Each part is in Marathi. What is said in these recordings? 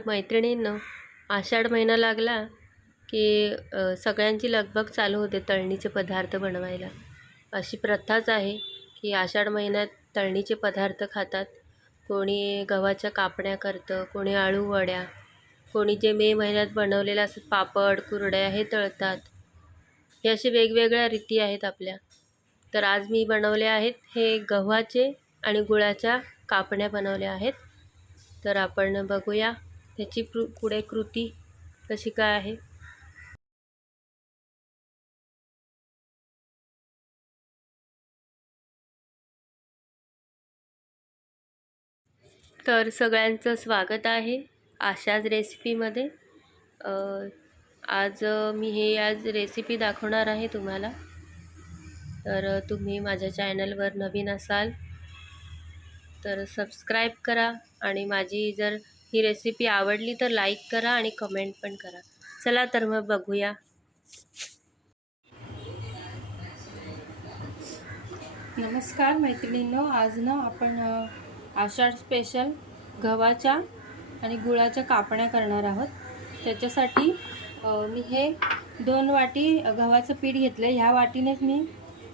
तर मैत्रिणींनो, आषाढ महिना लागला की सगळ्यांची लगबग चालू होते तळणीचे पदार्थ बनवायला। अशी प्रथाच आहे की आषाढ महिन्यात तळणीचे पदार्थ खातात। कोणी गव्हाच्या कापण्या करतं, कोणी आळू वड्या, कोणी जे मे महिन्यात बनवलेले असतात पापड कुरड्या हे तळतात। हे असे वेगवेगळ्या रीती आहेत आपल्या। तर आज मी बनवले आहेत हे गव्हाचे आणि गुळाच्या कापण्या बनवल्या आहेत। तर आपण बघूया त्याची पुढे कृती कशी काय आहे। तर सगळ्यांचं स्वागत आहे आशाज रेसिपीमध्ये। आज मी आज रेसिपी दाखवणार आहे तुम्हाला। तर तुम्ही माझ्या चॅनलवर नवीन असाल तर सबस्क्राईब करा आणि माझी जर ही रेसिपी आवडली तर लाईक करा आणि कमेंट पण करा। चला तर मग बघूया। नमस्कार मैत्रिणींनो, आज ना आपण आषाढ स्पेशल गव्हाच्या आणि गुळाच्या कापण्या करणार आहोत। त्याच्यासाठी मी हे 2 वाटी गव्हाचं पीठ घेतलं। ह्या वाटीनेच मी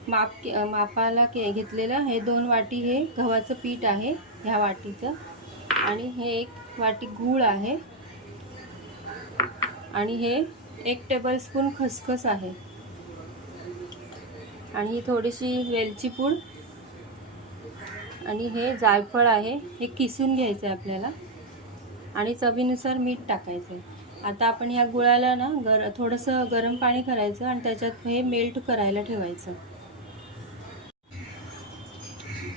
मापाला घेतलेलं हे 2 वाटी हे गव्हाचं पीठ आहे ह्या वाटीचं। आणि हे 1 वाटी गूळ आहे आणि हे 1 टेबलस्पून खसखस आहे आणि ही थोडीशी वेलची पूड आणि हे जायफळ आहे। हे किसून घ्यायचं आहे आपल्याला आणि चवीनुसार मीठ टाकायचं आहे। आता आपण ह्या गुळाला ना थोडंसं गरम पाणी करायचं आणि त्याच्यात हे मेल्ट करायला ठेवायचं।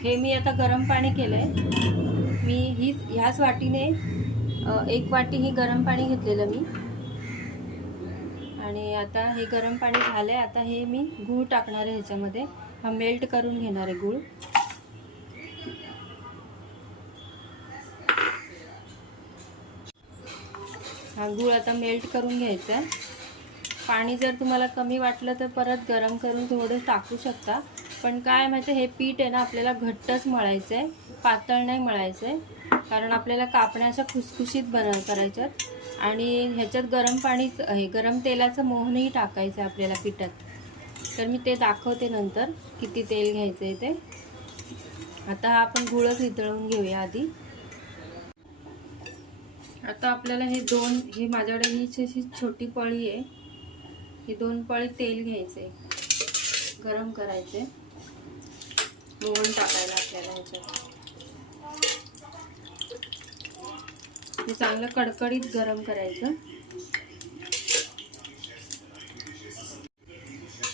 हे मी आता गरम पाणी केलंय। मी ह्याच वाटीने 1 वाटी ही गरम पाणी घेतलेलं मी आणि आता हे गरम पाणी झालंय। आता हे मी गूळ टाकणार आहे ह्याच्यामध्ये। हा मेल्ट करून घेणार आहे गूळ। हा गूळ आता मेल्ट करून घ्यायचा आहे। पाणी जर तुम्हाला कमी वाटलं तर परत गरम करून थोडं टाकू शकता। पण काय माहिती हे पीठ आहे ना आपल्याला घट्टच मळायचं आहे, पातळ नाही मळायचं आहे। कारण आपल्याला कापण्या अशा खुसखुशीत करायच्यात आणि ह्याच्यात गरम पाणी गरम तेलाचं मोहनही टाकायचं आहे आपल्याला पिठात। तर मी ते दाखवते नंतर किती तेल घ्यायचं आहे ते। आता हा आपण गुळच वितळून घेऊया आधी। आता आपल्याला हे माझ्याकडे ही अशी छोटी पळी आहे। ही 2 पळी तेल घ्यायचे, गरम करायचे, मोहन टाकायला आपल्याला ह्याच्यात। हे चांगलं कडकडीत गरम करायचं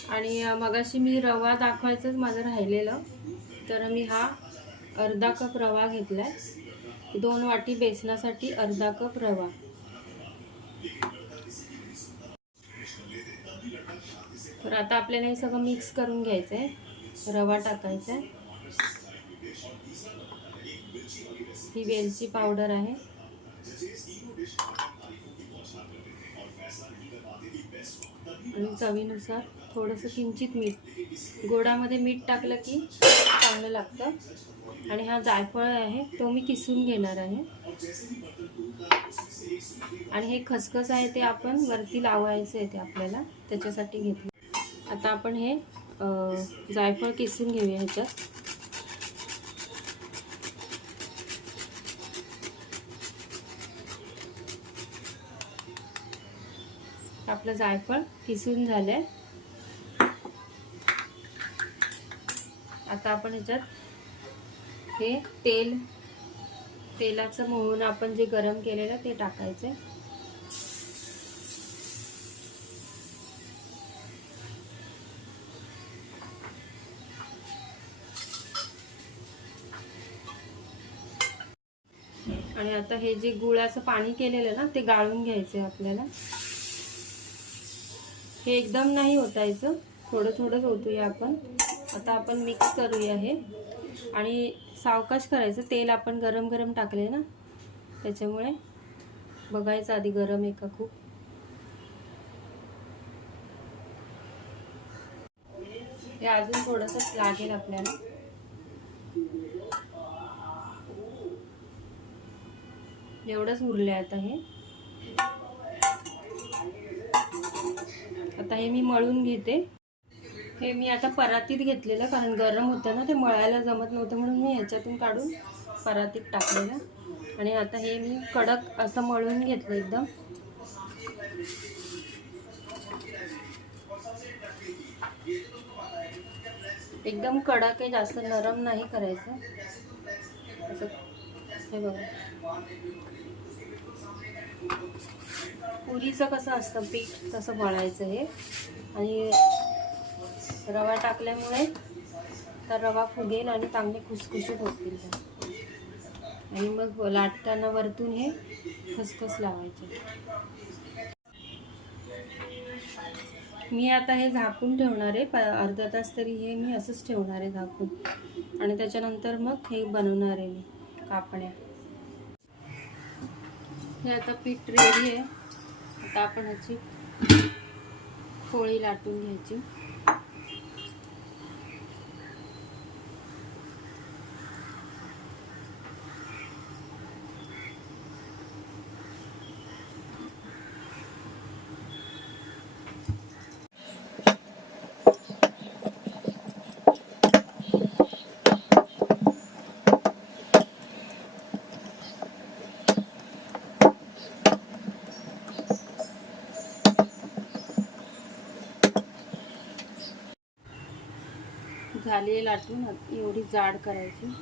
आणि मगाशी मी रवा दाखवायचंच माझं राहिलेलं, तर मी हा अर्धा कप रवा घेतलाय। 2 वाटी बेसनासाठी अर्धा कप रवा। तर आता आपल्याला हे सगळं मिक्स करून घ्यायचं आहे। रवा टाकायचा आहे, ही वेलची पावडर आहे आणि चवीनुसार थोडंसं किंचित मीठ। गोडामध्ये मीठ टाकलं की चांगलं लागतं। आणि हा जायफळ आहे तो मी किसून घेणार आहे आणि हे खसखस आहे ते आपण वरती लावायचं आहे ते आपल्याला, त्याच्यासाठी घेतलं। आता आपण हे जायफळ किसून घेऊया ह्याच्यात। आपलं जायफळ किसून झालंय। आता आपण ह्याच्यात हे तेलाचं मोहन आपण जे गरम केलेलं ते टाकायचं। आणि आता हे जे गुळाचं पाणी केलेलं ना ते गाळून घ्यायचं आपल्याला। हे एकदम नाही ओतायचं, थोडं थोडंच ओतूया आपण। आता आपण मिक्स करूया हे आणि सावकाश करायचं। तेल आपण गरम टाकले ना त्याच्यामुळे बघायचं आधी गरम आहे का खूप। हे अजून थोडंसं लागेल आपल्याला। एवढंच उरलं आहे आता हे. आता हे मी मळून घेते. हे मी आता परातीत घेतलेलं, कारण गरम होतं ना, ते मळायला जमत नव्हतं म्हणून मी ह्याच्यातून काढून परातीत टाकलेलं. आणि आता हे मी कडक असं मळून घेतलं एकदम. एकदम कडक आहे, जास्त नरम नाही करायचं असं. हे बघा, पुरीचं कसं असतं पीठ तसं मळायचं हे. आणि रवा टाकल्यामुळे तर रवा फुगेल आणि चांगले खुसखुशीत होतील. आणि मग लाटताना वरतून हे खसखस लावायचे. मी आता हे झाकून ठेवणार आहे अर्धा तास तरी. हे मी असंच ठेवणार आहे झाकून. आणि त्याच्यानंतर मग हे बनवणार आहे मी कापण्या. हे आता पीठ रेडी आहे. आता आपण ह्याची पोळी लाटून घ्यायची. झाली लाटून, एवढी जाड करायची.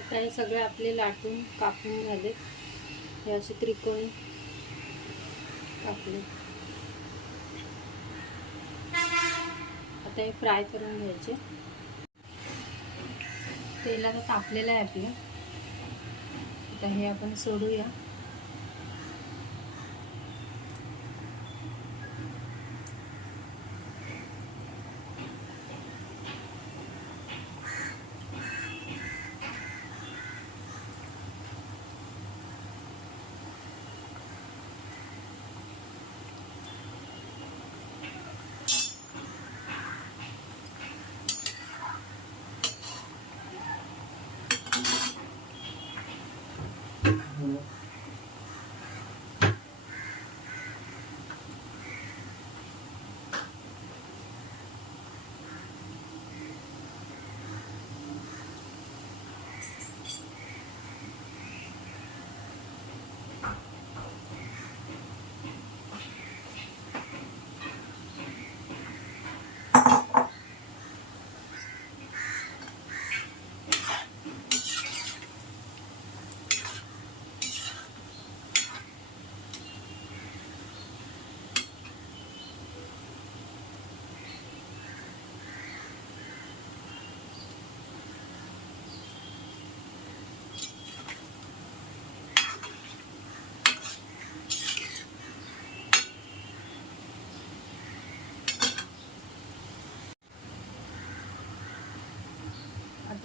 आता हे सगळे आपले लाटून कापून झाले. हे असे त्रिकोणी कापले. आता हे फ्राय करून घ्यायचे. तेल आता तापलेलं आहे आपलं. आता हे आपण सोडूया.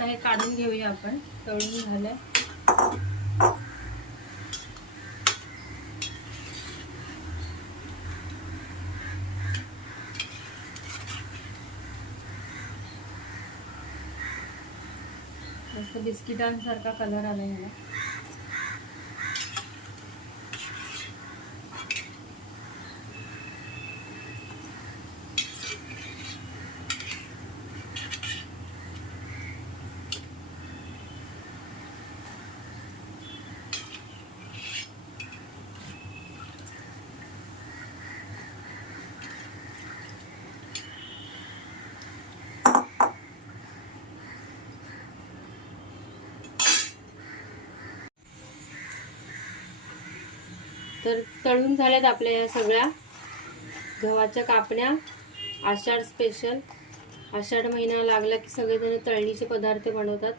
आता हे काढून घेऊया आपण. तळून झालंय. मस्त बिस्किटांसारखा कलर आला ह्याला. तर तळून झाल्यात आपल्या या सगळ्या गव्हाच्या कापण्या. आषाढ स्पेशल. आषाढ महिना लागला की सगळेजण तळणीचे पदार्थ बनवतात.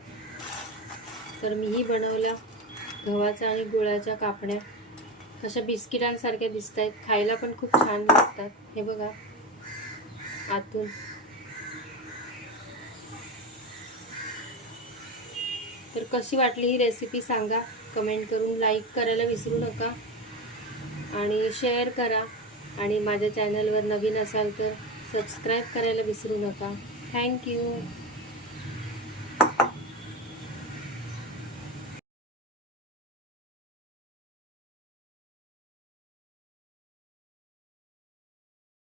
तर मीही बनवल्या गव्हाच्या आणि गुळाच्या कापण्या. कशा बिस्किटांसारख्या दिसत आहेत. खायला पण खूप छान लागतात. हे बघा आतून. तर कशी वाटली ही रेसिपी सांगा कमेंट करून. लाईक करायला विसरू नका आणि शेअर करा. आणि माझ्या चॅनलवर नवीन असाल तर सबस्क्राईब करायला विसरू नका. थँक्यू.